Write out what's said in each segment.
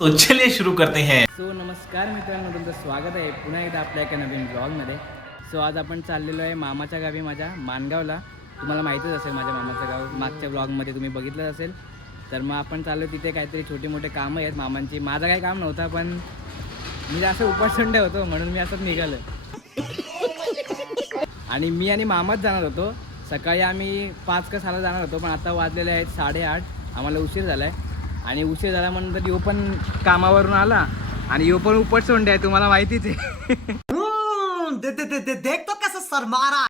तो चलिए शुरू करते हैं। नमस्कार मित्रांनो, तुमचं स्वागत आहे पुन्हा एकदा आपल्या एका नवीन ब्लॉगमध्ये. आज आपण चाललेलो आहे मामाच्या गावी, माझ्या माणगावला. तुम्हाला माहितीच असेल माझ्या मामाचं गाव, मागच्या ब्लॉगमध्ये तुम्ही बघितलंच असेल. तर मग आपण चाललो तिथे, काहीतरी छोटी मोठे कामं आहेत मामांची. माझं काही काम नव्हतं, पण मी असं उपासंड होतो म्हणून मी असंच निघालो. आणि मी आणि मामाच जाणार होतो. सकाळी आम्ही 5 का 6ला जाणार होतो, पण आता वाजलेले आहेत 8:30. आम्हाला उशीर झाला आहे. आणि उशीर झाल्यानंतर यो पण कामावरून आला आणि यो पण उपट सोंडे आहे, तुम्हाला माहितीच आहे. देख तो कसं सरमारा.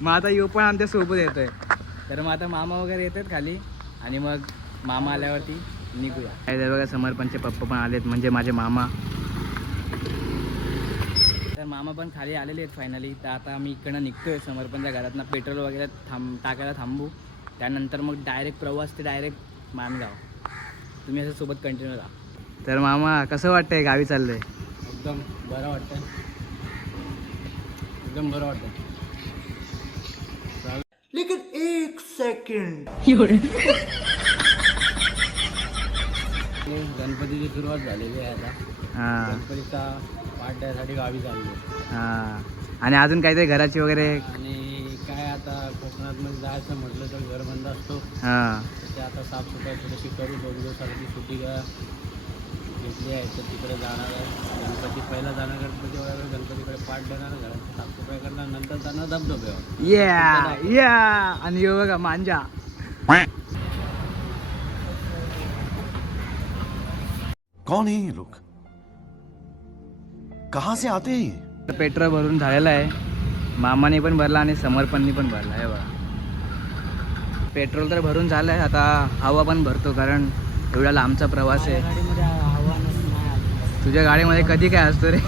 मग आता यो पण आमच्या सोबत येतोय. तर मग आता मामा वगैरे येतात खाली आणि मग मामा आल्यावरती निघूया. काय बघा, समर्पणचे पप्पा पण आलेत, म्हणजे माझे मामा. तर मामा पण खाली आलेले आहेत फायनली. तर आता आम्ही इकडनं निघतोय समर्पणच्या घरातनं. पेट्रोल वगैरे टाकायला थांबू. त्यानंतर मग डायरेक्ट प्रवास ते डायरेक्ट माणगाव. तुम्ही असं सोबत कंटिन्यू राहा. तर मामा, कसं वाटतंय गावी चाललंय? एकदम बरं वाटतं, एकदम बरं वाटतं. लेकिन एक सेकंड, गणपतीची सुरुवात झालेली आहे आता. हां गणपतीचा पाठ द्यायसाठी गावी चाललो. हां. आणि अजून काहीतरी घराची वगैरे. आणि काय आता कोकणात मध्ये जायचं म्हटलं तर घर बंद असतो. हां ते आता साफसफाई थोडीशी करू. 2 दिवसासाठी सुट्टी घेतली आहे, तर तिकडे जाणार आहे. गणपती पहिला जाणार, गणपती वगैरे गणपतीकडे पाठ देणार, घराची साफसफाई करणार, नंतर जाणार धबधब्यावर. या या. आणि यो बघा मांजा. कौन है ये लोग, कहाँ से आते हैं ये? पेट्रोल भरून झालेलं आहे. मामाने पण भरला आणि समर्पणनी पण भरला आहे बघा. पेट्रोल तर भरून झालं आहे. आता हवा पण भरतो, कारण एवढा लांबचा प्रवास आहे. गाडीमध्ये हवा नाही. तुझ्या गाडीमध्ये कधी काय असतो रे?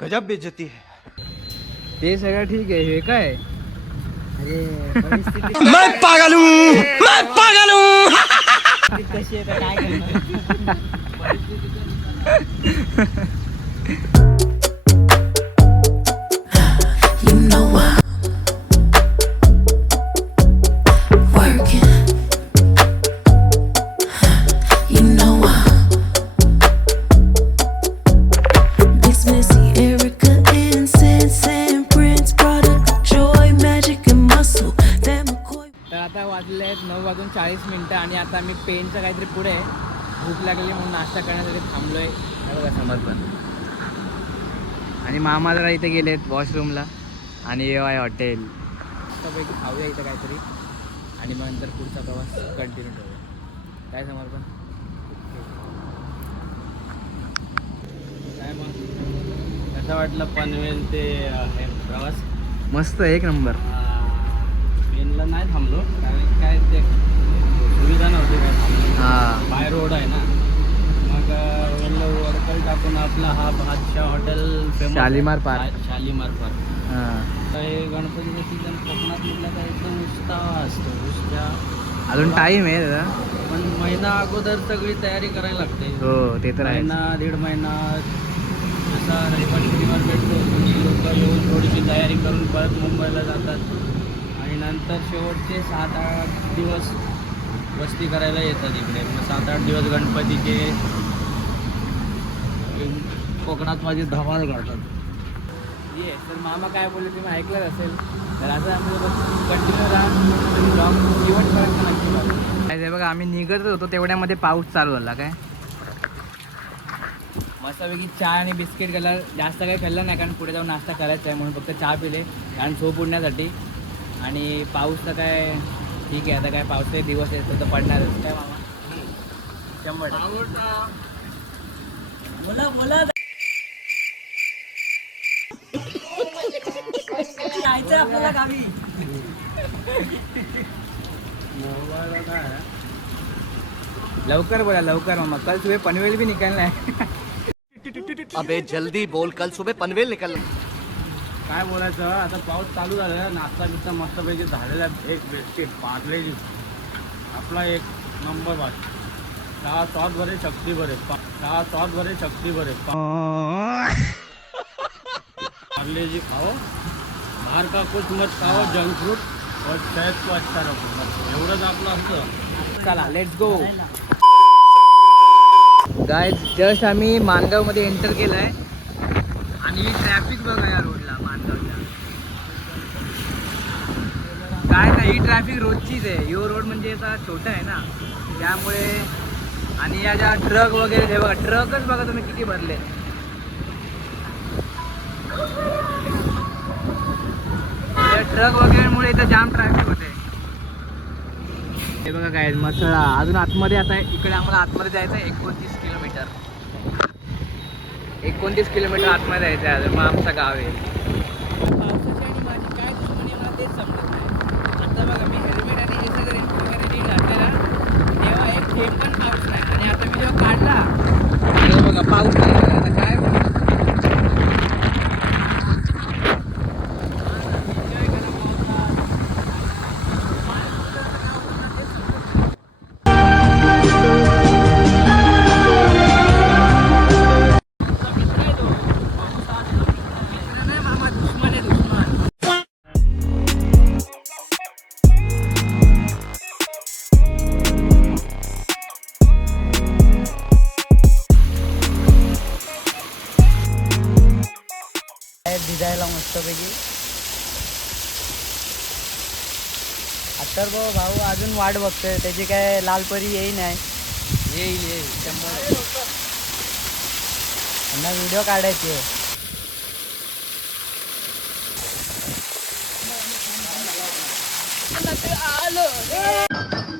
गजब बेइज्जती है. ते सगळं ठीक आहे. हे काय? अरे परिस्थिती मैं पागल हूँ, मैं पागल हूँ. कशी आहे, तर काय करणार. You know I'm working. You know I'm Miss Missy, Erica, Incense and Prince, product, joy, magic and muscle. That McCoy. तर आता वाजले आहेत 9:40 आणि आता मी पेनचं काहीतरी पुढे आहे. भूक लागली म्हणून नाश्ता करण्यासाठी थांबलो आहे. बघा समर्पण आणि मामा जरा इथे गेलेत वॉशरूमला. आणि हे आहे हॉटेल. मस्तपैकी खाऊया इथं काहीतरी आणि मग नंतर पुढचा प्रवास कंटिन्यू ठेवूया. काय समर्पण? काय मग कसं वाटलं पनवेल ते हे प्रवास? मस्त, एक नंबर. ट्रेनला नाही थांबलो, कारण काय ते सुविधा नव्हती काय थांबलो. हां बाय रोड आहे ना. मग वेल्लो वडकल टाकून आपला हा बादशाह hotel famous. Shalimar park. Shalimar park. हां. तर हे गणपतीचं सीझन कोकणात म्हटलं तर एकदम उत्साह असतो. उसच्या अजून टाईम आहे दादा. पण महिना अगोदर सगळी तयारी करायला लागते. हो, ते तर आहे. महिना 1.5 महिना जसा रविवार शनिवार भेटतो, लोक येऊन थोडीशी तयारी करून परत मुंबईला जातात. आणि नंतर शेवटचे 7-8 दिवस वस्ती करायला येतात इकडे. मग 7-8 दिवस गणपतीचे कोकणात माझी धमाल करतात. ये तर मामा काय बोलले तुम्ही ऐकलंच असेल. तर असं आमचं कंटिन्यू राहा. ब्लॉग इव्हेंटपर्यंत नक्की बघा. काय ते बघा, आम्ही निघतच होतो तेवढ्यामध्ये पाऊस चालू झाला. काय मस्तपैकी चहा आणि बिस्किट खाल्ला. जास्त काही खाल्लं नाही, कारण पुढे जाऊन नाश्ता करायचा आहे म्हणून फक्त चहा पिले, कारण झोप उडण्यासाठी. आणि पाऊस तर काय ठीक आहे, आता काय पावसाचे दिवस आहेत तर पडणारच. काय मामा? 100%. बोला बोला. जायचं आपल्याला गावी. लवकर बोला, लवकर मामा. कल सुबह पनवेल भी निकलना है. अबे जल्दी बोल, कल सुबह पनवेल निकल. काय बोलायचं, आता पाऊस चालू झाला. नाश्ता बिस्ता मस्तपैकी झालेला. एक बेडशीट पार्लेजी आपला एक नंबर बात. 4 सॉस भरे शक्ती भरे. 4 सॉस भरे शक्ती भरे. पार्लेजी खाओ, बाहर का कुछ मत खाओ, जंक फूड, और सेहत को अच्छा रखो. एवढंच आपलं असतं. चला लेट्स गो. गाईज जस्ट आम्ही माणगावमध्ये एंटर केलं आहे आणि ट्रॅफिक बघा या रोडला माणगावच्या. काय नाही, ही ट्रॅफिक रोजचीच आहे. यो रोड म्हणजे असा छोटा आहे ना, त्यामुळे. आणि या ज्या ट्रक वगैरे हे बघा, ट्रकच बघा तुम्ही किती भरले. ट्रक वगैरेमुळे इथं जाम ट्रॅफिक होते. हे बघा काय मथळा अजून आतमध्ये. आता इकडे आम्हाला आतमध्ये जायचं आहे 29 किलोमीटर. 29 किलोमीटर आतमध्ये जायचं आहे. मग आमचं गाव आहे. पावसाची आणि माझी काय दुश्मनी मला तेच समजत नाही. आता बघा मी हेल्मेट आणि हे सगळं रेनकोट वगैरे नीट घातलेला, तेव्हा एक थेंब पण पाऊस नाही. आणि आता मी जेव्हा काढला तेव्हा बघा पाऊस नाही. आता काय भिजायला मस्तपैकी. आता भाऊ अजून वाट बघतोय, त्याची काय लालपरी येई नाही. येईल 100. त्यांना व्हिडिओ काढायची आहे.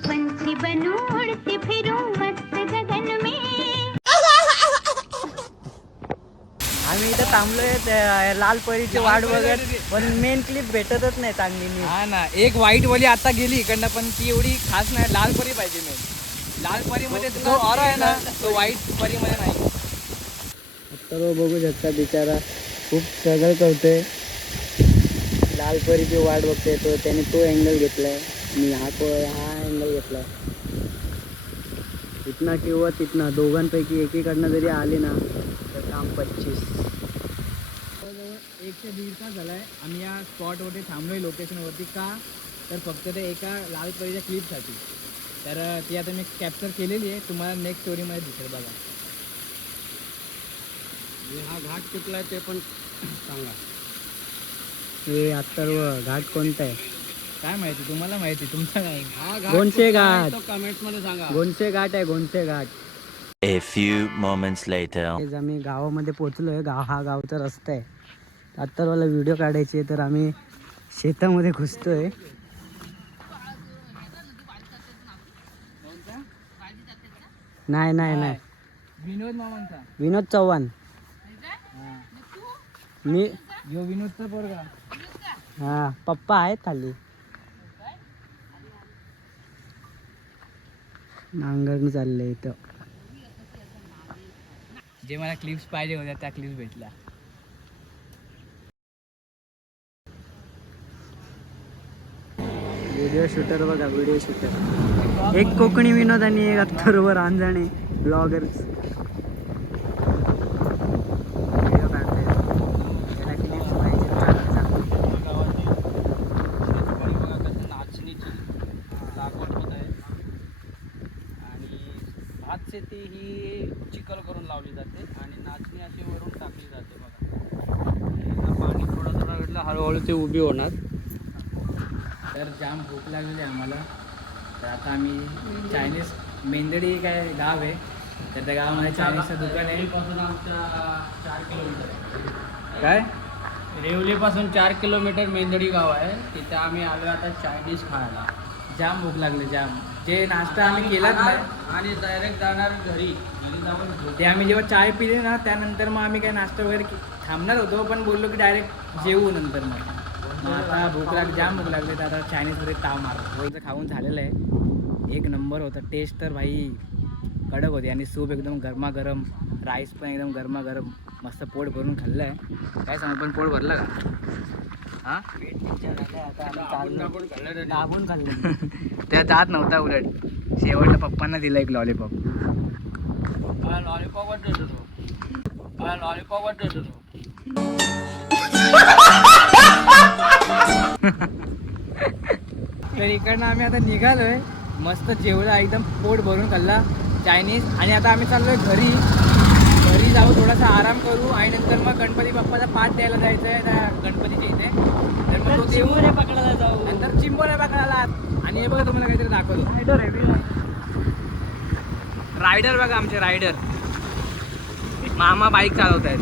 पंछी बनूं उड़ती फिरूं मस्त गगन में. आम्ही इथं थांबलोय लालपरीची वाट बघत, पण मेन क्लिप भेटतच नाही चांगली. हा ना, एक व्हाईट वाली आता गेली इकडनं, पण ती एवढी खास नाही. लालपरी पाहिजे मेन. लालपरीमध्ये जो ऑरा आहे ना, तो व्हाईट परीमध्ये नाही. आता बघू शकता बिचारा खूप स्ट्रगल करतोय. लालपरीची वाट बघतोय तो. त्याने तो अँगल घेतलाय आणि हा अँगल घेतलाय. इथना किंवा तिथना दोघांपैकी एकीकडनं जरी आली ना तर काम 25. 1 ते 1.5 तास झाला आहे आम्ही या स्पॉटवरती थांबलोय, लोकेशनवरती. का तर फक्त ते एका लालपरीच्या क्लिपसाठी. तर ती आता मी कॅप्चर केलेली आहे. तुम्हाला नेक्स्ट स्टोरीमध्ये दिसेल बघा. हा घाट कुठला आहे ते पण सांगा. हे अत्तर्व घाट कोणता आहे काय माहिती, तुम्हाला माहिती. तुमचा नाही. हा घाट गोंडसे घाट. कमेंट मध्ये सांगा. गोंडसे घाट आहे, गोंडसे घाट. A few moments later. आम्ही गावामध्ये पोहोचलोय. हा गावचा रस्ता आहे. आता मला व्हिडिओ काढायचे तर आम्ही शेतामध्ये घुसतोय. नाही नाही नाही, विनोद मामांचा. विनोद चव्हाण. मी यो विनोदचा पोरगा. हा पप्पा आहेत खाली. नांगरणी चाललंय इथं. जे मला क्लिप्स पाहिजे होत्या त्या क्लिप्स भेटल्या. व्हिडिओ शूटर बघा, व्हिडिओ शूटर. एक कोकणी विनोद आणि एक अथर्व रांजणे ब्लॉगर्स. व्हिडिओ काढताय. त्याला क्लिप्स पाहिजे नाचणीची लागवड होत आहे आणि भात शेती ही चिखल करून लावली जाते आणि नाचणी अशी वरून टाकली जाते बघा. पाणी थोडं थोडं भेटलं हळूहळू ते उभी होणार. तर जाम भूक लागलेली आहे आम्हाला. तर आता आम्ही चायनीज मेंदडी काय गाव आहे, तर त्या गावामध्ये चायनीजचं दुकान आहे. रेवलीपासून आमच्या 4 किलोमीटर. काय रेवलीपासून 4 किलोमीटर मेंदडी गाव आहे. तिथे आम्ही आलो आता चायनीज खायला. जाम भूक लागली जाम. जे नाश्ता आम्ही केलाच नाही आणि डायरेक्ट जाणार घरी. घरी जाऊन ते आम्ही जेव्हा चाय पिली ना त्यानंतर मग आम्ही काय नाश्ता वगैरे थांबणार होतो, पण बोललो की डायरेक्ट जेवू नंतर. मग आता भूक लागली, जाम भूक लागली. तर आता चायनीजमध्ये ताव मारतो. रोजचं खाऊन झालेलं आहे. 1 नंबर होतं. टेस्ट तर भाई कडक होती आणि सूप एकदम गरमागरम, राईस पण एकदम गरमागरम. मस्त पोट भरून खाल्लं आहे. काय सांगू, पण पोट भरलं का? हां दाबून खाल्लं. त्या जात नव्हता उलट. शेवटला पप्पांना दिला एक लॉलीपॉप. लॉलीपॉप वाटत होतो. लॉलीपॉप वाटत होतो. तर इकडनं आम्ही आता निघालोय मस्त जेवला, एकदम पोट भरून खाल्ला चायनीज. आणि आता आम्ही चाललोय घरी जाऊ, थोडासा आराम करू आणि नंतर मग गणपती बाप्पाचा पाठ द्यायला जायचं आहे त्या गणपतीच्या इथे. तर मग तो चिंबोऱ्या पकडायला जाऊ. नंतर चिंबोऱ्या पकडायला. आणि हे बघा तुम्हाला काहीतरी दाखवतो. रायडर बघा, आमचे रायडर मामा बाईक चालवत आहेत.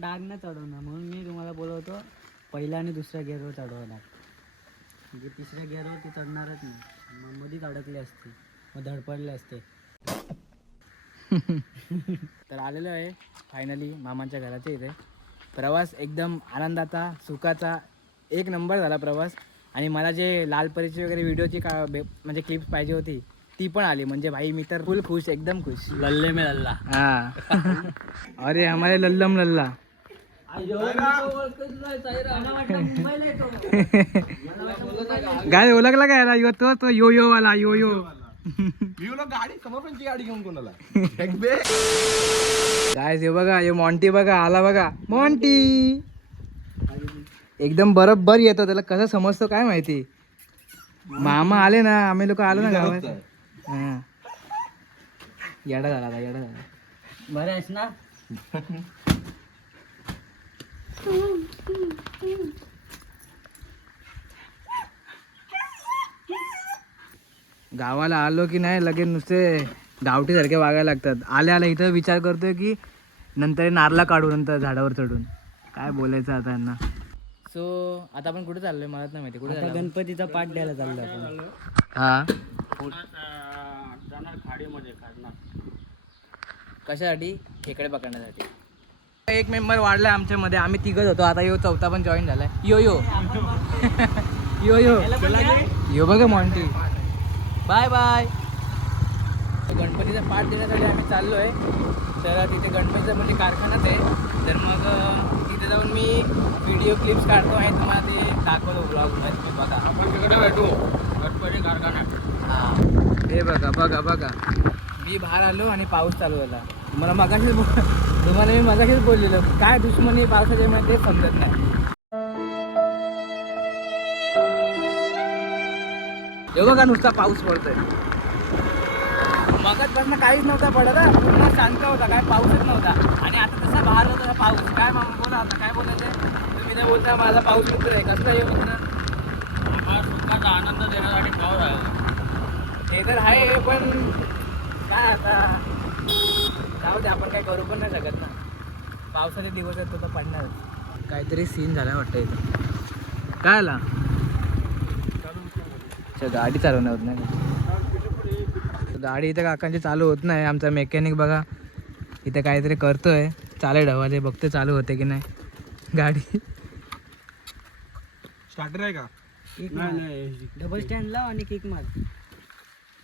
डाग न चढवणार म्हणून मी तुम्हाला बोलवतो पहिल्या आणि दुसऱ्या गेअरवर चढवणार. म्हणजे तिसऱ्या गेअरवर ती चढणारच नाही, मग मध्येच अडकले असते, मग धडपडले असते. तर आलेलो आहे फायनली मामांच्या घराच्या इथे. प्रवास एकदम आनंदाचा, सुखाचा, एक नंबर झाला प्रवास. आणि मला जे लालपरीची वगैरे व्हिडिओची म्हणजे क्लिप्स पाहिजे होती ती पण आली. म्हणजे भाई मी तर फुल खुश, एकदम खुश. लल्ले में लल्ला. हाँ अरे हमारे लल्लम लल्ला. गाडी ओळखला काय यो तो यो यो वाला यो यो. गाडी समर्पणची गाडी घेऊन कोणाला काय हे बघा, हे मॉन्टी बघा आला बघा. मॉन्टी एकदम बरोबर येतो, त्याला कसं समजतो काय माहिती. मामा आले ना, आम्ही लोक आलो ना गावात. हा येडा झाला आता, येडा झाला. बरं आहेस ना? गावाला आलो की नाही लगेच नुसते गावठी सारखे वागायला लागतात. आल्या आल्या इथं विचार करतोय की नंतर नारला काढू, नंतर झाडावर चढून. काय बोलायचं आता यांना. सो आता आपण कुठे चाललोय मला नाही माहिती. कुठे आता गणपतीचा पाठ द्यायला चाललो आपण. हा जाणार खाडीमध्ये काढणार. कशासाठी? खेकडे पकडण्यासाठी. एक मेंबर वाढलाय आमच्या मध्ये, आम्ही तिघच होतो, आता यो चौथा पण जॉईन झालाय. यो यो यो यो यो बघा मॉन्टी. Bye bye. गणपतीचा पाठ देण्यासाठी आम्ही चाललोय. तर तिथे गणपतीचा म्हणजे कारखानाच आहे. तर मग तिथे जाऊन मी व्हिडिओ क्लिप्स काढतो आणि तुम्हाला ते दाखवतो ब्लॉगमध्ये. तुम्ही बघा, आपण तिकडे भेटू गणपती कारखाना. हां हे बघा बघा बघा, मी बाहेर आलो आणि पाऊस चालू झाला. तुम्हाला मी मगाशीच बोललेलो, काय दुश्मनी पावसाच्या मध्ये तेच समजत नाही. हे बघा नुसता पाऊस पडतोय. मगाचपासून काहीच नव्हता पडत, पूर्ण शांत होता, काय पाऊसच नव्हता. आणि आता कसा बाहेर होता पाऊस. काय मामा बोला आता, काय बोलायचं. तुम्ही नाही बोलता माझा पाऊस मित्र आहे. कसं आहे मित्र? सुखाचा आनंद देण्यासाठी पाऊस आहे. ते तर आहे, पण काय आता जाऊ दे, आपण काय करू पण नाही शकत ना. पावसाचे दिवस आहेत तो पडणार. काहीतरी सीन झाला वाटतं इथं. काय आला? गाडी चालवणार होत नाही. गाडी इथं काकांची चालू होत नाही. आमचा मेकॅनिक बघा इथं काहीतरी करतोय, चाले ढवाले, बघते चालू होते की नाही गाडी. स्टार्टर आहे का? नाही, डबल स्टँड लाव आणि किक मार.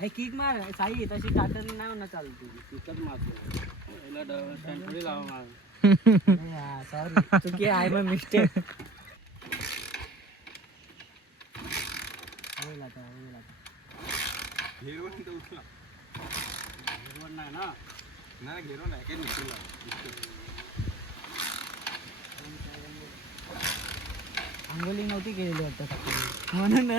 हे किक मार साई, तशी स्टार्टर नाही होणार चालते. किकच मारतो. डबल स्टँड थोडी लावा मार. सॉरी चुकी आहे, मग मिस्टेक. होईल आता, होईल आता. घेरवण नाही ना? नाही घेरो नाही, काही नाही. आंघोळी नव्हती केलेली वाटतं सकाळी, म्हणून.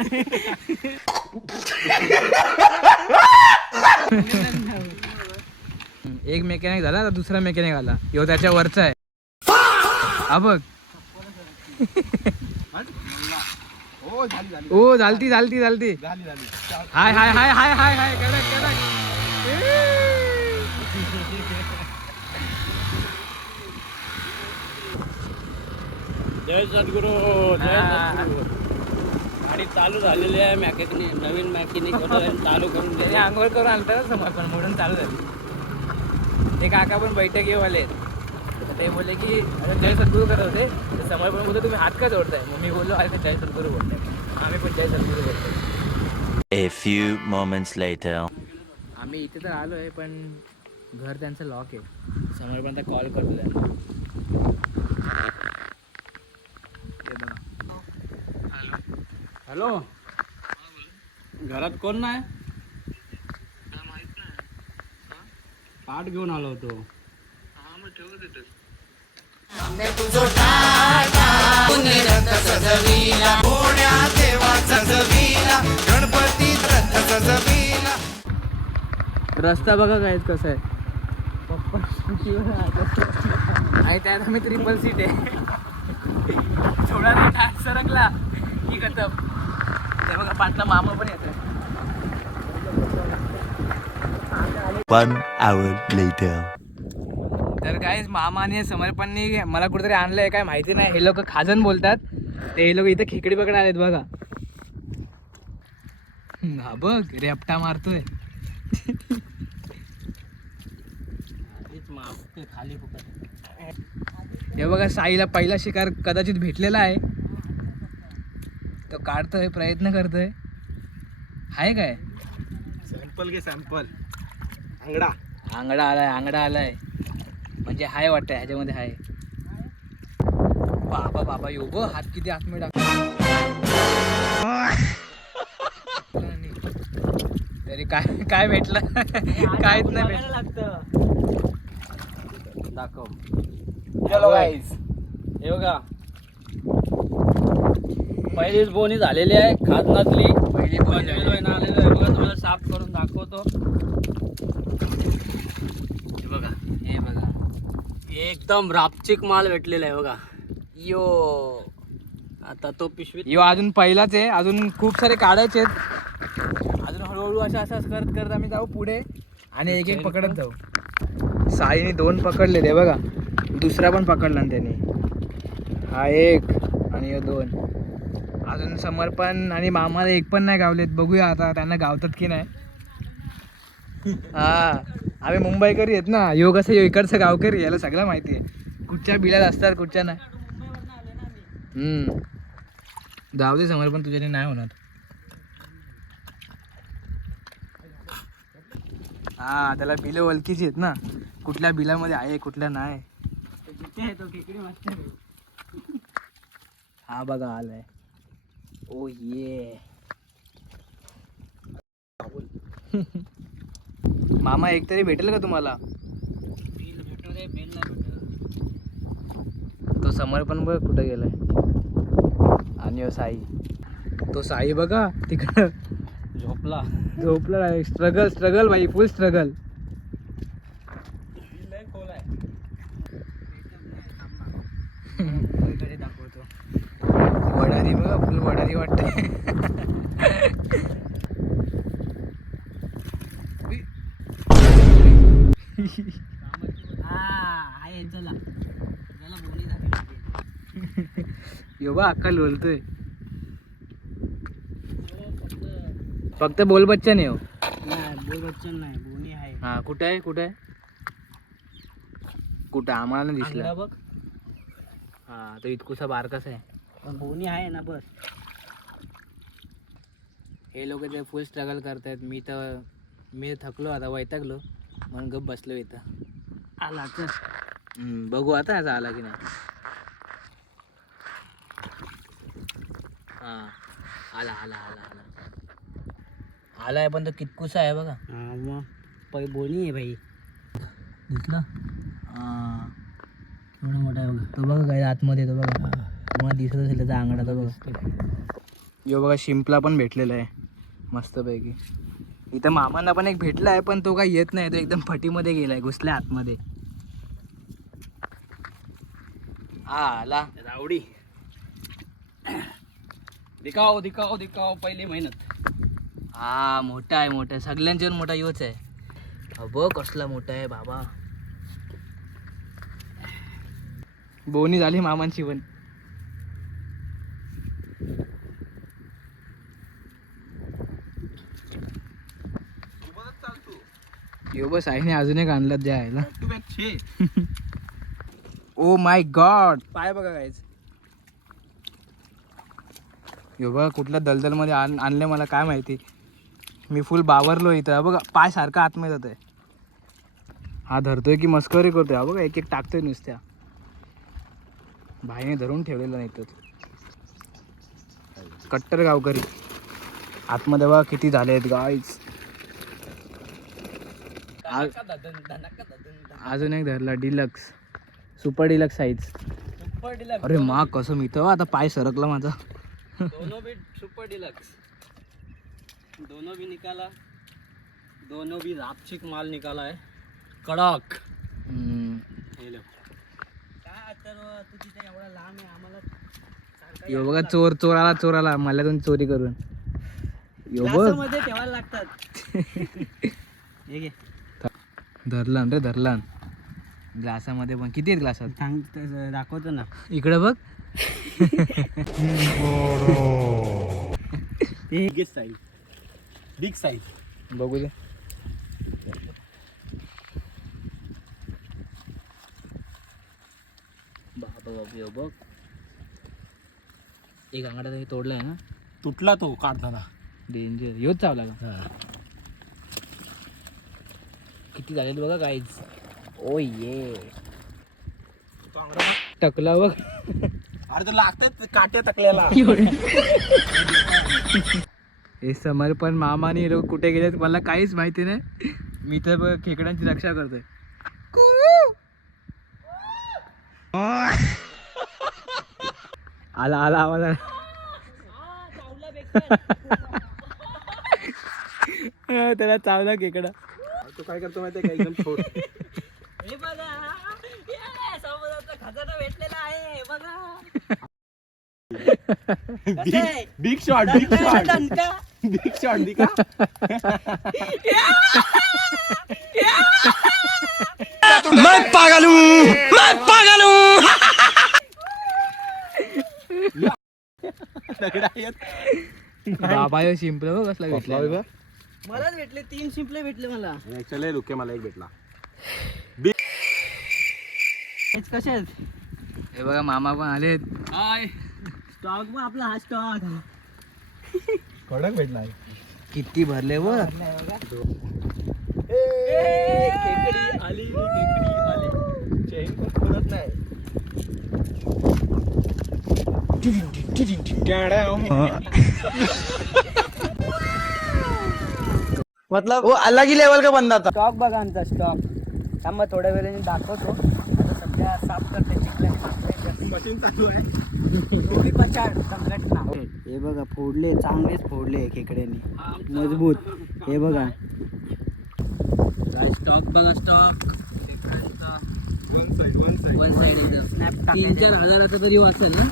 एक मेकॅनिक झाला, आता दुसरा मेकॅनिक आला. यो त्याच्या वरचा आहे. हा बघ. ओ झालती झालती झालती. हाय हाय हाय हाय हाय हाय कडक कडक. जय सद्गुरू, जय सद्गुरू. गाडी चालू झालेली आहे. मॅकॅनिक नवीन मॅकॅनिक चालू करून त्याने आंघोळ करून आणतात समर्पण म्हणून चालू झाली. ते काका पण बैठक घेऊ आले. ते बोलले की जय सद्गुरू करत होते. समर्पण बोलतो तुम्ही हात का जोडताय. मग मी बोललो अरे जय सद्गुरू बोलताय. आम्ही पण जय सद्गुरू बोलतोय. A few moments later. आम्ही इथे तर आलो आहे, पण घर त्यांचं लॉक आहे. समर्पण कॉल करतो त्यांना. हॅलो, घरात कोण नाही? पाठ घेऊन आलो होतो. रस्ता बघा काय कसा आहे. आणि त्यात आम्ही ट्रिपल सीट आहे. थोडा रेट सरकला की खतम. ते बघा पाटला मामा पण येत. 1 hour later. तर काय मामा आणि समर्पणनी मला कुठेतरी आणलंय काय माहिती नाही. हे लोक खाजन बोलतात. ते हे लोक इथं खेकडी पकडे आलेत बघा. हा बघ रेपटा मारतोय. खाली हे बघा साईला पहिला शिकार कदाचित भेटलेला आहे. तो काढतोय प्रयत्न करतोय. आहे काय सॅम्पल घे सॅम्पल. आंगडा आंगडा आलाय म्हणजे हाय वाटतंय ह्याच्यामध्ये हाय. बाबा बाबा यो ब हात किती आतमध्ये तरी काय काय भेटलं काहीच नाही भेटलं. दाखव. चलो गाईस. हे बघा पहिलीच बोनी झालेली आहे खाजनातली. पहिली बोनी आलेलो आहे बघा. तुम्हाला साफ करून दाखवतो. हे बघा एकदम रापचिक माल भेटलेला आहे बघा. यो आता तो पिशवीत यो अजून पहिलाच आहे. अजून खूप सारे काढायचे आहेत. अजून हळूहळू असं करत करत आम्ही जाऊ पुढे आणि एक एक पकडत जाऊ. साईने 2 पकडले ते बघा. दुसरा पण पकडला ना त्याने. हा 1 आणि यो 2. अजून समर्पण आणि मामाला एक पण नाही गावलेत. बघूया आता त्यांना गावतात की नाही. हा आम्ही मुंबईकरी आहेत ना. यो कसं यो इकडचं गावकरी. याला सगळं माहिती आहे कुठच्या बिलात असतात कुठच्या नाही. जाऊ दे समर्पण तुझ्याने नाही होणार. हा त्याला बिलं ओळखीची आहेत ना. कुठल्या बिलामध्ये आहे कुठल्या नाही. हा बघा आलाय. ओ ये मामा एक तरी भेटेल का तुम्हाला. तो समर्पण बघ कुठं गेलाय. आणि हो साई. तो साई बघा तिकडं झोपला आहे. स्ट्रगल भाई फुल स्ट्रगल. दाखवतो वडारी बघा फुल वडारी वाटते. यो बा अक्कल बोलतोय. फक्त बोल बच्चन आहे. बोल बच्चन नाही बोनी आहे. हा कुठं आहे कुठं आम्हाला नाही दिसलं बघ. हा तो इतकुसा बारकास आहे. बोनी आहे ना बस. हे लोक ते फुल स्ट्रगल करतायत. मी थकलो आता वैतागलो म्हणून गप बसलो इथं. आला तर बघू आता याचा आला की नाही. हा आला आला आला आला आलाय पण तो कितकुसा आहे बघा. मग बोनी आहे भाई. दिसला हा एवढा मोठा आहे बघा. तो बघा काय आतमध्ये तो बघा. तुम्हाला दिसत असेल त्याचा आंगडा तो बघा. यो बघा शिंपला पण भेटलेला आहे मस्तपैकी. इथं मामांना पण एक भेटला आहे पण तो काही येत नाही. तो एकदम फटीमध्ये गेलाय घुसल्या आतमध्ये. हा आला रावडी. दिखाओ पहिली मेहनत. हा मोठा आहे सगळ्यांच्यावर मोठा योच आहे. अबो कसला मोठा आहे बाबा. बोनी झाली मामांची पण. यो बस आईने अजून एक आणलं जे आहे. ओ माय गॉड पाय बघा काहीच. यो बघा कुठल्या दलदलमध्ये आणले मला काय माहिती. मी फुल बावरलो इथं बघा. पाय सारखा आतमध्ये जातोय. हा धरतोय की मस्करी करतोय. हा बघा एक एक टाकतोय नुसत्या. भाईने धरून ठेवलेलं नाही तर. कट्टर गावकरी. आतमध्ये बघा किती झाले आहेत गाईज. अजून एक धरला deluxe super deluxe size. Super deluxe. अरे मा कसं मिळतं आता पाय सरकला माझा. दोनों भी सुपर डिलक्स. दोनों भी निकाला. दोनों भी रापचिक माल निकाला है. कडक. हे लो. काय तर तू तिथे एवढा लांब आहे आम्हाला. यो बघा चोराला मल्यातून चोरी करून. यो बघ मध्ये ठेवायला लागतात. हे घे. धरला ग्लासामध्ये पण किती आहेत ग्लासात दाखवतो ना इकडे बघ. Big size. बघू दे. बाबा बघ एक अंगडा तोडलाय ना. तुटला तो काढताना. डेंजर. योच चावला का. किती झाले बघा काहीच. ओ ये टकला बघ. अरे तर लागतात काट्या तकल्याला. हे समर्पण मामाने लोक कुठे गेलेत मला काहीच माहिती नाही. मी तर बघ खेकड्यांची रक्षा करतोय. आला आवाज. त्याला चावला खेकडा. तो काय करतो माहितीये का एकदम छोट. हे बघा समुद्राचा खजाना भेटलेला आहे बघा. बिग शॉट दिका. मैं पागल हूँ बाबा यो शिंपलं बघ कसला भेटला. मलाच भेटले 3 शिंपले भेटले मला. ऍक्च्युअली लुके मला एक भेटला. हेच कसे आहेत. हे बघा मामा पण आलेत. हाय स्टॉक मग आपला हा स्टॉक. कडक भेटला. किती भरले व. खेकडी आली. चेन पण खुलत नाही. मतलब वो अलग ही लेवल का बंदा था. स्टॉक बघा आमचा स्टॉक. थांबा थोड्या वेळाने दाखवतो. आता सध्या साफ करते चिखल्याने. मशीन चालू आहे. दोन्ही पछाड संघटना. हे बघा फोडले चांगलेच फोडले खेकड्याने मजबूत. हे बघा स्टॉक बघा stock. One side. One side snap 3-4 हजाराचा तरी वाचेल ना.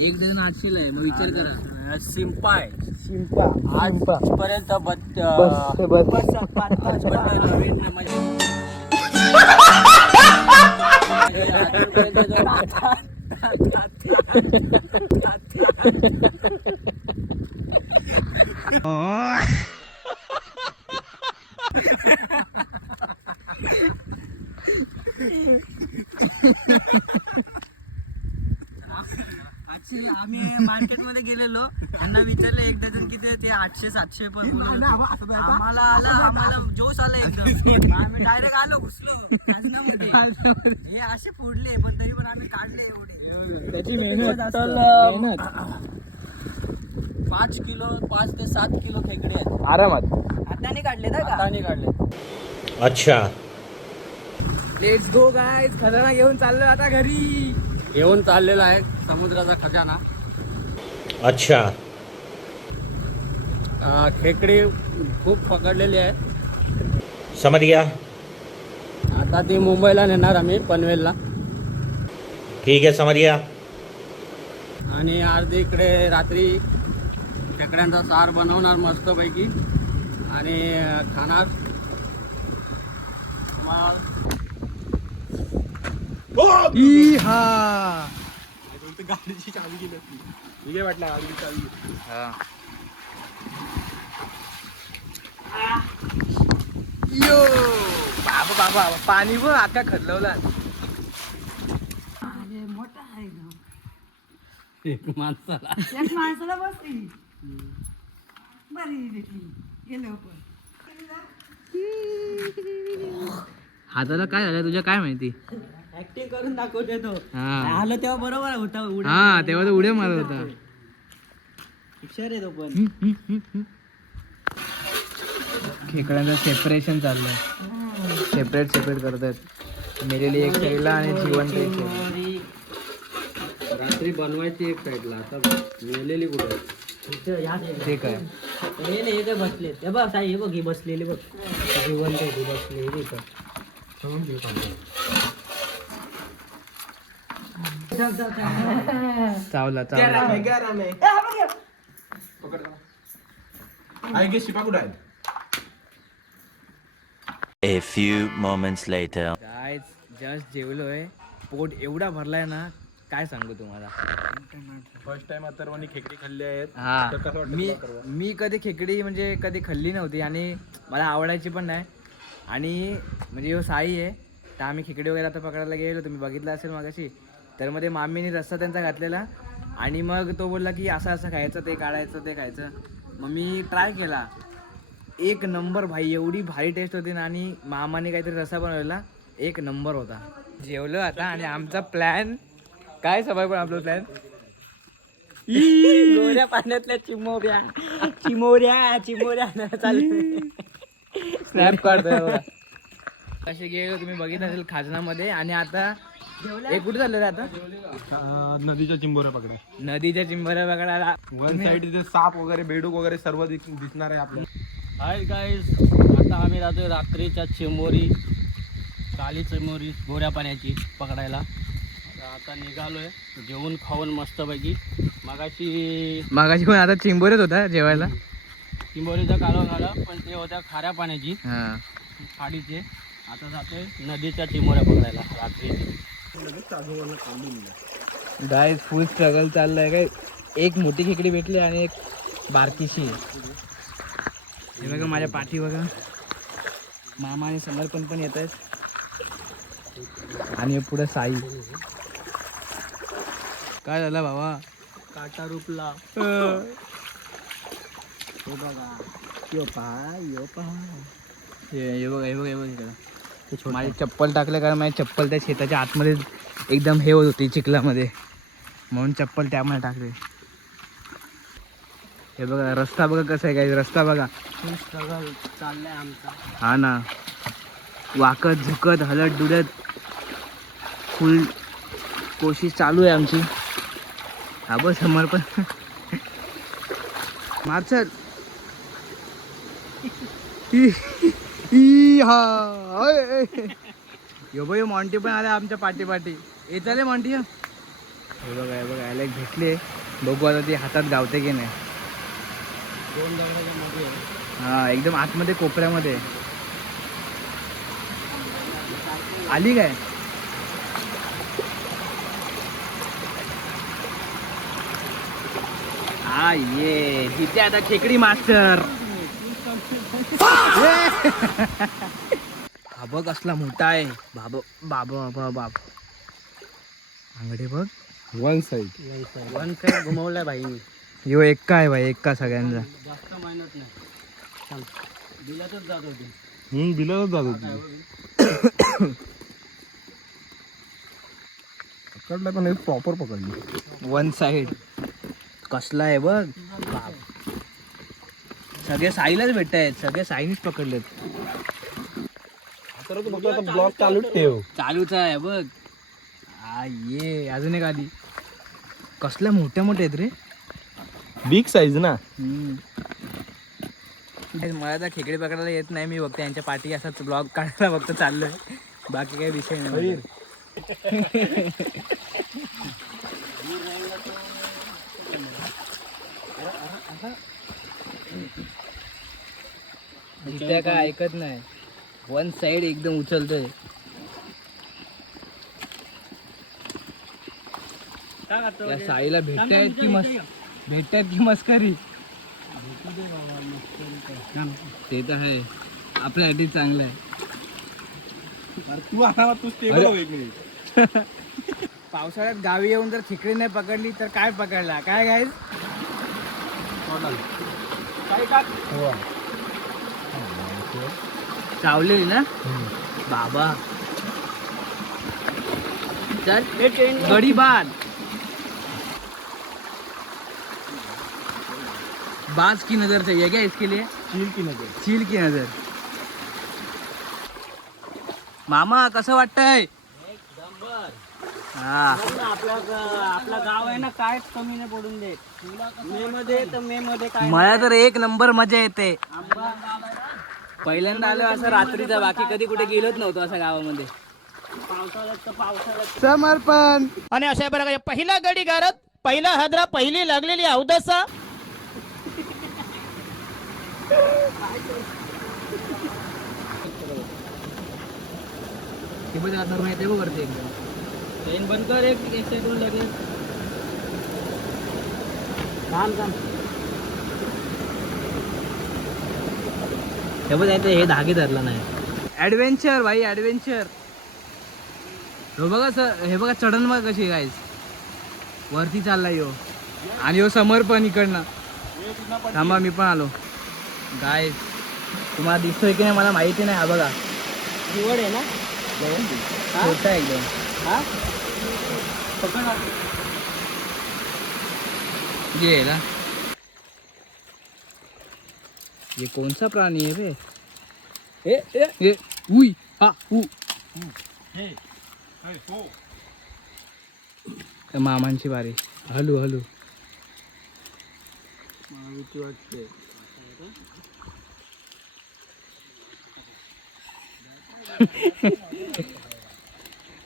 एक डझन 800 आहे. मग विचार करा. शिंपा आजपर्यंत आम्ही मार्केटमध्ये गेलेलो. त्यांना विचारलं एक डझन किती आहे. ते 800-700 पण आम्हाला जोश आला एकदम. आम्ही डायरेक्ट आलो घुसलो खाजनामध्ये. हे असे फोडले पण तरी पण आम्ही काढले एवढे. त्याची मेहनत 5 ते 7 किलो खेकडे आहेत आरामात. हाताने काढले ना का. हाताने काढले. अच्छा लेट्स गो गाइस. खजाना घेऊन चाललो आता घरी. घेऊन चाललेला आहे समुद्राचा खजाना. अच्छा खेकडे खूप पकडलेली आहे. समझ गया. आता ती मुंबईला नेणार आम्ही पनवेलला. ठीक है समझ गया. आणि अर्धी इकडे रात्री खेकड्यांचा सार बनवणार मस्तपैकी आणि खाणार. गाडीची चावी गेली. ठीक आहे वाटलं गाडीची चावी. यो बाबा पाणी बघ आता खदलवला. मोठा आहे एक माणसाला बसली बरी भेटली. गेलो पण हाताला काय झालं तुझ्या काय माहिती. ऍक्टिंग करून दाखवते तो. हा आलं तेव्हा बरोबर होता. हा तेव्हा तो उड्या मारत होता. हुशार आहे तो पण. खेकड्यांचं सेपरेशन चाललंय. सेपरेट करतात. मेलेली एक साईडला आणि जिवंत एक साईडला. चिंबोरी रात्री बनवायची एक साईडला, आता मेलेली कुठे? ते काय हे नाही, हे काय बसले हे बघ साई, हे बघ ही बसलेली बघ, जिवंत आहे ती बसलेली इथं. चावला शिपा कुठं आहे? A few moments later. Guys just जेवलोय, पोट एवढा भरलाय ना काय सांगू तुम्हाला. फर्स्ट टाइम अथर्वनी खेकडी खाल्ली आहेत. हा तर कसं वाटतं मी तुला परवा? मी कधी खेकडी म्हणजे कधी खाल्ली नव्हती आणि मला आवडायची पण नाही. आणि म्हणजे ह्यो साई आहे, तर आम्ही खेकडी वगैरे आता पकडायला गेलो, तुम्ही बघितलं असेल मगाशी. तर मध्ये मामीने रस्सा त्यांचा घातलेला आणि मग तो बोलला की असं असं खायचं, ते काढायचं, ते खायचं. मग मी ट्राय केला, एक नंबर भाई, एवढी भारी टेस्ट होती ना. आणि मामाने काहीतरी रस्सा बनवलेला, एक नंबर होता. जेवलो आता आणि आमचा प्लॅन काय सबाई पण आपला प्लॅन गोऱ्या पाण्यातल्या चिमोऱ्या चिमोऱ्या चिमोऱ्या चालू. स्नॅप काढतोय बघा. असे गेलो, तुम्ही बघितलं असेल खाजनामध्ये. आणि आता हे कुठे चाललं रे आता? नदीच्या चिंबोऱ्या पकडा. नदीच्या चिंबऱ्या बघायला. वन साइड तिथे साप वगैरे, बेडूक वगैरे सर्व दिसणार आहे आपल्याला. हाय गाईज, आता आम्ही राहतोय रात्रीच्या चिमोरी, काली चिमोरी गोऱ्या पाण्याची पकडायला. तर आता निघालोय जेवून खाऊन मस्तपैकी. मागाशी पण आता चिंबोऱ्यात होता जेवायला. चिंबोरीचा कालवा झाला, पण ते होत्या खाऱ्या पाण्याची, हा खाडीचे. आता जातोय नदीच्या चिमोऱ्या पकडायला रात्री. गाईज फुल स्ट्रगल चाललाय. काय एक मोठी खेकडी भेटली आणि एक बारकीशी. हे बघा माझ्या पाठी बघा, मामा आणि समर्पण पण येत आहेत. आणि पुढे साई. काय झालं बाबा? काटा रूपला. हे बघा यो पहा हे बघा इकडं. माझी चप्पल टाकलं कारण माझी चप्पल त्या शेताच्या आतमध्ये एकदम हे होत होती चिखलामध्ये, म्हणून चप्पल त्यामध्ये टाकले. हे बघा रस्ता बघा कसा आहे काय, रस्ता बघा. स्ट्रगल चाललाय आमचा. हा ना, वाकत झुकत हलत डुलत फुल कोशिश चालू आहे आमची. हा बस समर्पण मारचल. यो बाई मॉन्टी पण आला आमच्या पाठी पाठी. येताले मॉन्टी. हे बघा याला एक भेटले, बघू आता ती हातात गावते की नाही. 2 दगडाच्या मध्ये हा एकदम आतमध्ये कोपऱ्यामध्ये आली काय. हा ये तिथे आता खेकडी मास्टर. हा बघ असला मोठा आहे बाबा बाबा बाबा. आंगडे बघ वन साइड. वन साइड घुमवलाय भाई. यो एक्का आहे भाई, एक्का सगळ्यांचा. जास्त मेहनत नाही, चल बिलातच जात होती. बिलच जात होती. पकडला पण प्रॉपर पकडली. वन साइड कसला आहे बघ. सगळे साईलाच भेटत आहेत, सगळे साईनीच पकडलेत. तर तू फक्त आता ब्लॉग चालूच ठेव. चालूच आहे बघ. आ ये अजून एक आली. कसल्या मोठ्या मोठ्या आहेत रे, बिग साईज ना. मला तर खेकडे पकडायला येत नाही. मी बघते यांच्या पाठी असाच ब्लॉग काढायला फक्त चाललोय, बाकी काही विषय नाही. जित्या काय ऐकत नाही, वन साइड एकदम उचलतोय. या साईला भेटतायत की मस्करी. ते तर आहे, आपल्यासाठी चांगलं आहे. पावसाळ्यात गावी येऊन जर खेकडी नाही पकडली तर काय पकडला काय गाईज. चावलेली ना बाबा. चल गडी बाद. बाज की नजर चाहिए क्या इसके लिए? चील की नजर. चील की नजर. मामा कसं वाटतंय? हा आपला गाव आहे ना, कायच कमी नाही पडून देत. मे मध्ये तर मे मध्ये काय मला तर एक नंबर मजा येते. आंबा पहिल्यांदा आलो असं रात्रीचा, बाकी कधी कुठे गेलोच नव्हतो असं गावामध्ये. पावसाळ्यात समर्पण. आणि अशा प्रकारे पहिला गडी गारत, पहिला हादरा, पहिली लागलेली अवदसा. ते बघ आता माहिती आहे वरती एकदम. ट्रेन बंद कर, एक सेकंड लगेच. थांब. हे बघ हे धागे धरला नाही. ऍडव्हेंचर भाई, ऍडव्हेंचर. हे बघा चढण बघ कशी गाईस. वरती चाललाय यो, आणि यो समर्पण इकडनं. थांबा मी पण आलो गाईस. तुम्हाला दिसतोय की नाही मला माहिती नाही. हा बघा निवड आहे ना. छोटा एकदम. हा पकड. ये ना, ये कौन सा प्राणी है बे? ए उई हा उ. मामांची बारी. हलू वाटते.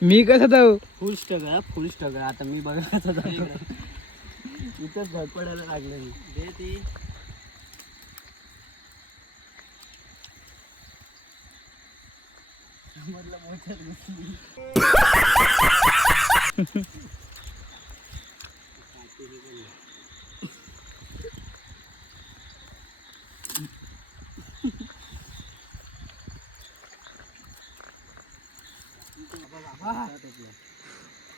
मी कसं जाऊ? फुल स्ट्रगल. आता मी बघा इथंच धडपडायला लागलं मी. दे ती.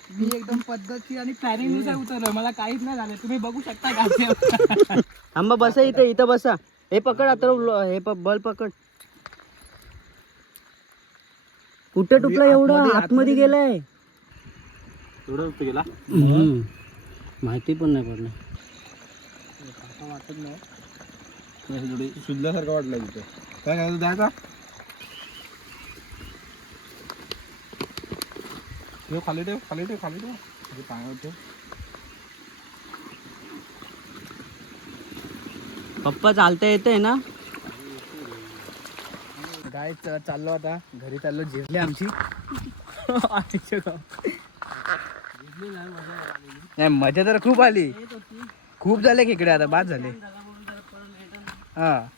मी एकदम पद्धतशीर आणि प्लॅनिंग नुसार उतरलो. मला काहीच नाही झालं. तुम्ही बघू शकता गाडीवर. आंबा बसा इथं बसा. हे पकड आता. हे बल पकड. कुठे टुकला एवढं आतमध्ये गेलाय? एवढं गेला माहिती पण नाही पडलं. वाटत नाही सुजल्यासारखं वाटलं तिथे. काय करायचं, जायचा खाली ठेव. पाण्यावर ठेव. पप्पा चालता येतंय ना? काय चाललो आता घरी चाललो. जिरली आमची. नाही मजा तर खूप आली. खूप झाले खेकडे आता, बाद झाले. हा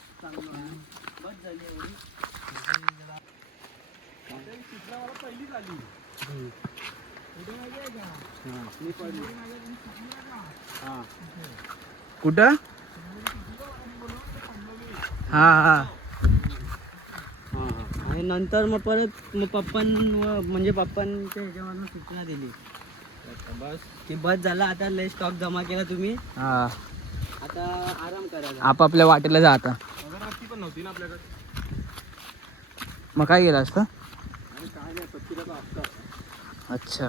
कुठं? हा आणि नंतर मग परत म्हणजे पप्पांच्या ह्याच्यावरून सूचना दिली बस की बस झाला आता. लय स्टॉक जमा केला तुम्ही, हा आता आराम करायचा. आपापल्या वाटेला जा आता. अगरबत्ती पण नव्हती ना आपल्याकडे. मग काय गेलं असतं? अच्छा.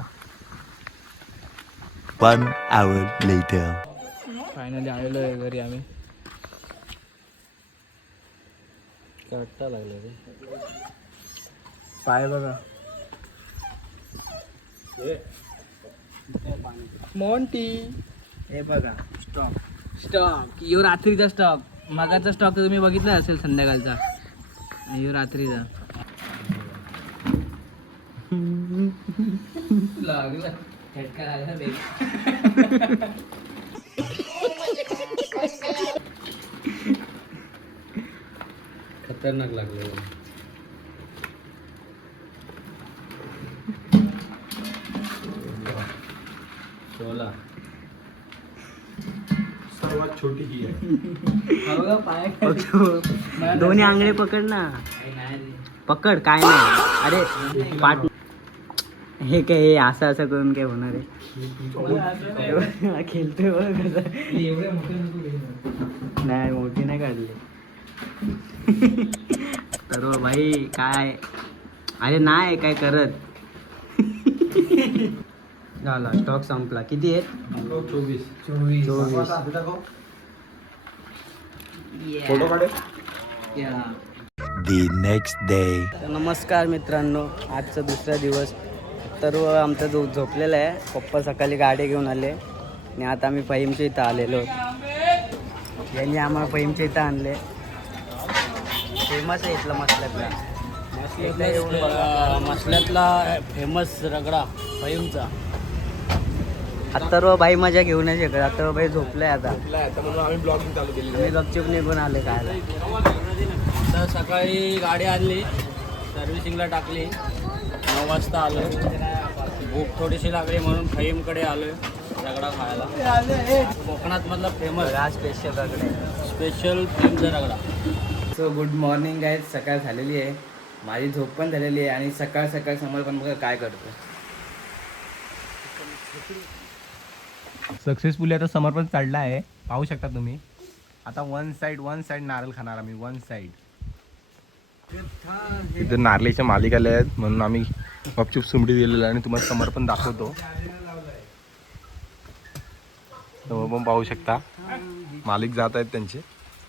1 hour later. फायनली आलेलो आहे घरी आम्ही. वाटता लागलं रे. पाय बघा. मोंटी हे बघा. स्टॉक यो रात्रीचा स्टॉक. मगाचा स्टॉक तर तुम्ही बघितला असेल संध्याकाळचा. यो रात्रीचा लागला झटका लागला बे. खतरनाक लागलं. सोला सर्वात छोटी ही आहे. दोन्ही आंगळे पकड ना. पकड काय नाही. अरे पाठ. हे काय हे असं करून काय होणार आहे? खेळतोय बघ कसं. नाही मोठी नाही काढली तर भाई. काय अरे नाही काय करत. झाला स्टॉक संपला. किती आहेत? 24. फोटो काढे. The next day. तर नमस्कार मित्रांनो, आजचा दुसरा दिवस. तर आमचा झोपलेला आहे. पप्पा सकाळी गाडी घेऊन आले आणि आता आम्ही फहीमच्या इथं आलेलो. यांनी आम्हाला फहीमच्या इथं आणले. फेमस आहे इथला मसल्यातला. इथं येऊन बघा. मसल्यातला फेमस रगडा फहीमचा. अथर्व भाई मजा घेऊन आहे शकत. अथर्व भाई झोपलाय आता. म्हणून आम्ही ब्लॉगिंग चालू केली. आम्ही गपचूप निघून आले खायला. तर सकाळी गाडी आणली, सर्व्हिसिंगला टाकली, 9 वाजता आलो. भूक थोडीशी लागली म्हणून फहीमकडे आलो रगडा खायला. कोकणात मधला फेमस स्पेशल रगडा, स्पेशल फहीमचा रगडा. So good morning guys. सकाळ झालेली आहे, माझी झोप पण झालेली आहे आणि सकाळ सकाळ समोर पण बघा काय करतो. सक्सेसफुली आता समर्पण चढला आहे, पाहू शकता तुम्ही. आता वन साइड नारळ खाणार आम्ही. वन साइड इथे नारळीच्या मालिक आले आहेत म्हणून आम्ही गपचूप सुमडी दिलेलं आणि तुम्हाला समर्पण दाखवतो. पण पाहू शकता मालिक जात आहेत, त्यांचे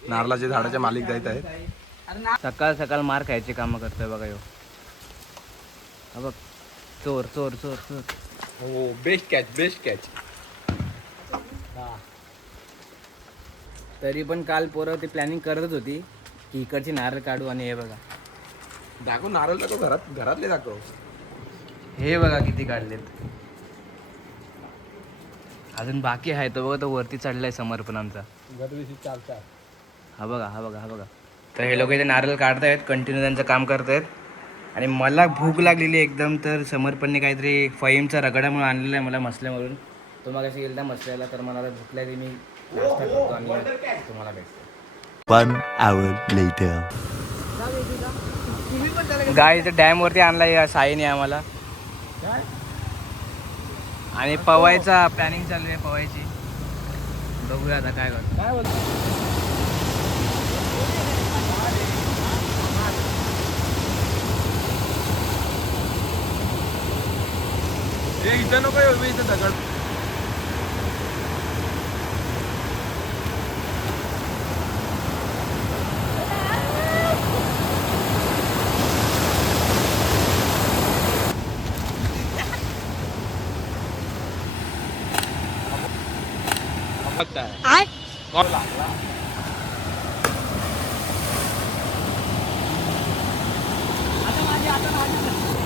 नारळाच्या झाडाच्या मालिक जात आहेत. सकाळ सकाळ मार खायचे कामं करतोय बघा यो. हा बघ, चोर चोर चोर चोर. हो, बेस्ट कॅच. तरी पण काल पोरं ती प्लॅनिंग करतच होती की इकडची नारळ काढू. आणि हे बघा, दाखव नारळ, दाखव घरातले दाखव. हे बघा किती काढलेत. अजून बाकी आहे तो बघा, तो वरती चढलाय समर्पण आमचा. हा बघा. तर हे लोक इथे नारळ काढतायत, कंटिन्यू त्यांचं काम करतायत. आणि मला भूक लागलेली एकदम. तर समर्पणने काहीतरी फहीमचा रगडा म्हणून आणलेला आहे मला मसल्यावरून. तो मग कशी गेला मसल्याला. तर मला आता भूक लागली, मी नाश्ता करतो आणि तुम्हाला भेटतो. 1 hour later. गाय इथं डॅमवरती आणला या साईने आम्हाला. आणि पवायचा प्लॅनिंग चालू आहे, पवायची. बघूया आता काय करतो. इथं नको येऊ, इथं दगड.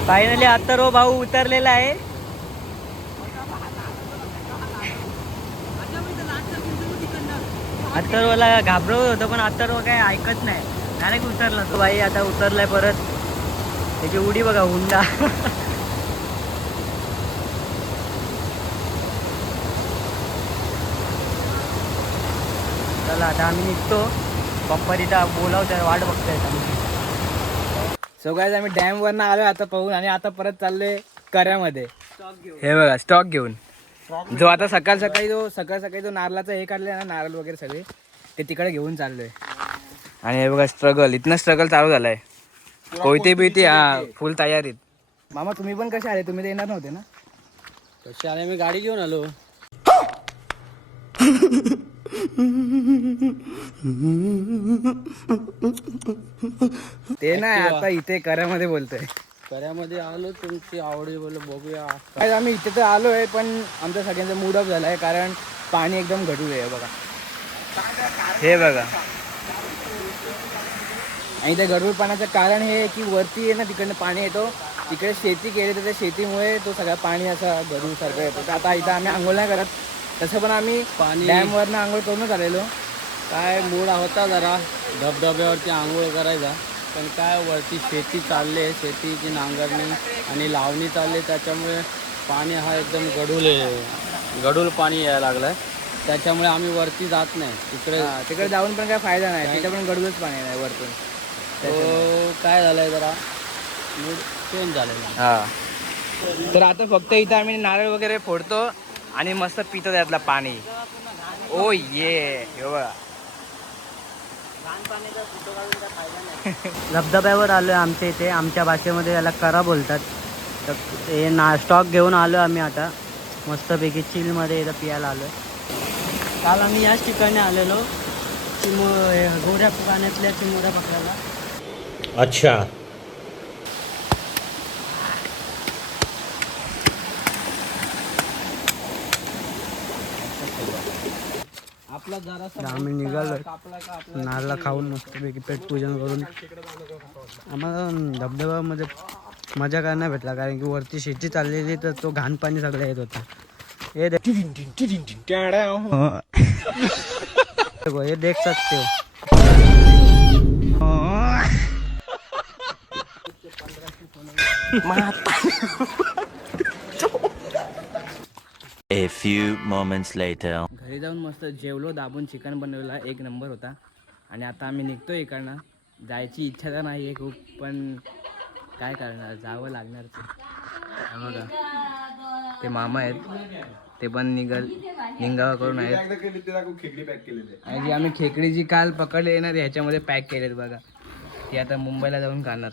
फायनली अथर्व भाऊ उतरलेला आहे. अथर्वला घाबरवत होतं पण अथर्व काय ऐकत नाही, डायरेक्ट उतरला तो. भाई आता उतरलाय परत. त्याची उडी बघा, हुंडा. चला आता आम्ही निघतो. पप्पा तिथं बोलावत्या, वाट बघतायत. सो गाईज आम्ही डॅमवरनं आलो आता पाहून. आणि आता परत चाललोय कऱ्यामध्ये. हे बघा स्टॉक घेऊन. जो आता सकाळ सकाळी जो नारळाचा हे काढले ना, नारळ वगैरे सगळे ते तिकडे घेऊन चाललोय. आणि हे बघा स्ट्रगल, इथनं स्ट्रगल चालू झालाय. कोयते बिती हा फुल तयारीत. मामा तुम्ही पण कसे आले? तुम्ही तर येणार नव्हते ना? कशी आले? मी गाडी घेऊन आलो. ते नाही, आता इथे कऱ्यामध्ये बोलतोय. कऱ्यामध्ये आलो, तुमची आवडी बोल बघूया. काय आम्ही इथे तर आलोय पण आमच्या सगळ्यांचा मूड ऑफ झालाय कारण पाणी एकदम गढूळ आहे बघा. हे बघा. आणि त्या गढूळ पाण्याचं कारण हे आहे की वरती आहे ना, तिकडनं पाणी येतो, तिकडे शेती केली तर त्या शेतीमुळे तो सगळं पाणी असं गढूळ सारखं येतो. तर आता इथं आम्ही आंघोळ नाही करत. तसं पण आम्ही पाणी डॅमवरनं आंघोळ करूनच आलेलो. काय मूड होता जरा धबधब्यावरती आंघोळ करायचा, पण काय वरती शेती चालले, शेतीची नांगरणी आणि लावणी चालली, त्याच्यामुळे पाणी हा एकदम गढूळ पाणी यायला लागलं. त्याच्यामुळे आम्ही वरती जात नाही. तिकडे जाऊन पण काय फायदा नाही, तिथे पण गढूळच पाणी नाही वरतून. तो काय झालंय जरा मूड चेंज झालेला. हा, तर आता फक्त इथं आम्ही नारळ वगैरे फोडतो आणि मस्त पितो त्यातला पाणी. ओ ये बघा. धबधब्यावर आलो आहे आमच्या इथे. आमच्या भाषेमध्ये याला करा बोलतात. तर हे स्टॉक घेऊन आलो आम्ही आता मस्तपैकी चिलमध्ये इथं पियाला आलो. काल आम्ही याच ठिकाणी आलेलो गोऱ्या पाण्यातल्या चिमुऱ्या पकडायला. अच्छा. आपला जरासा आम्ही निघालो कापला का आपला नारळा खाऊन मस्तपैकी पेटपूजन करून आम्हाला धबधब्यामध्ये मजा करायला भेटला, कारण की वरती शेती चाललेली तर तो घाण पाणी सगळं येत होता. हे देख सकते हो. A few moments later. घरी जाऊन मस्त जेवलो, दाबून चिकन बनवला, एक नंबर होता. आणि आता आम्ही निघतोय इकडनं. जायची इच्छा तर नाही आहे खूप, पण काय करणार, जावं लागणारच. बघा ते मामा आहेत, ते पण निघावा करून आहेत. आणि आम्ही खेकडी जी काल पकडले ना ह्याच्यामध्ये पॅक केलेत बघा, ती आता मुंबईला जाऊन खाणार.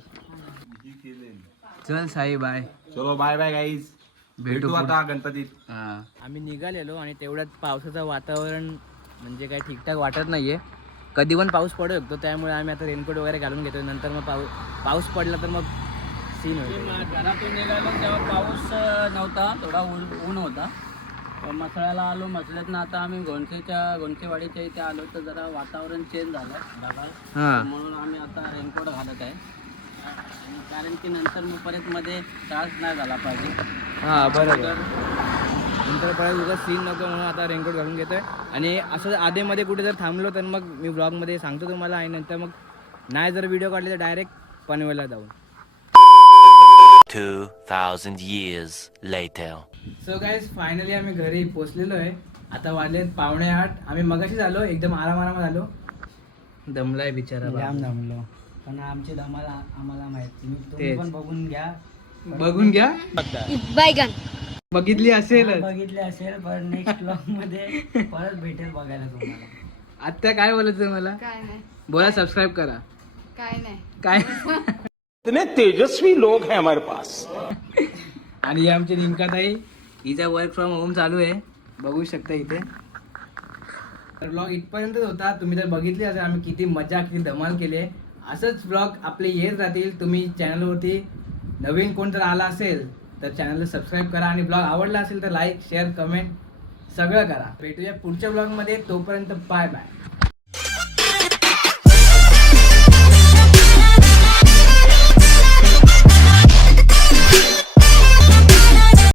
चल साई बाय. चलो बाय बाय गाईज, भेटू आता गणपतीत. हां आम्ही निघालेलो आणि तेवढ्यात पावसाचं वातावरण म्हणजे काय ठीकठाक वाटत नाहीये, कधी पण पाऊस पडू शकतो. त्यामुळे आम्ही आता रेनकोट वगैरे घालून घेतो. नंतर मग पाऊस पडला तर मग सीन होईल. घरातून निघालो तेव्हा पाऊस नव्हता, थोडा ऊन होता. मसळ्याला आलो, मसळ्यातनं आता आम्ही घोणकेवाडीच्या इथे आलो तर जरा वातावरण चेंज झालं ढगाळ, हां म्हणून आम्ही आता रेनकोट घालत आहे. आणि कारण की नंतर मग परत मध्ये त्रास नाही झाला पाहिजे. हां बरोबर, नंतर परत उगाच सीन नको म्हणून आता रेनकोट घालून घेतोय. आणि असं आधेमध्ये कुठे जर थांबलो तर मग मी ब्लॉगमध्ये सांगतो तुम्हाला. आणि नंतर मग नाही जर व्हिडिओ काढले तर डायरेक्ट पनवेलला जाऊन. 2000 years later. So guys finally आम्ही घरी पोचलेलो आहे. आता वाजलेत 7:45. आम्ही मगाशीच आलो, एकदम आरामात आलो. दमलाय बिचारा, जाम दमलो, पण आमची धमाला आम्हाला माहिती. तुम्ही पण बघून घ्या. बैगन बघितली असेल. बघितले असेल, पण नेक्स्ट ब्लॉग मध्ये परत भेटेल बघायला तुम्हाला. आता काय बोलायचं मला? काय नाही, बोला सबस्क्राईब करा. काय नाही. काय इतने तेजस्वी लोग हैं हमारे पास. आणि ही आमची निमकाताई, हिचा वर्क फ्रॉम होम चालू आहे, बघू शकता इथे. तर ब्लॉग इथपर्यंतच होता. तुम्ही जर बघितले असेल आम्ही किती मजा किती धमाल केली आहे. असंच ब्लॉग आपले येत राहतील. तुम्ही चॅनलवरती नवीन कोण जर आला असेल तर चॅनलला सबस्क्राईब करा. आणि ब्लॉग आवडला असेल तर लाईक शेअर कमेंट सगळं करा. भेटूया पुढच्या ब्लॉगमध्ये. तोपर्यंत बाय बाय.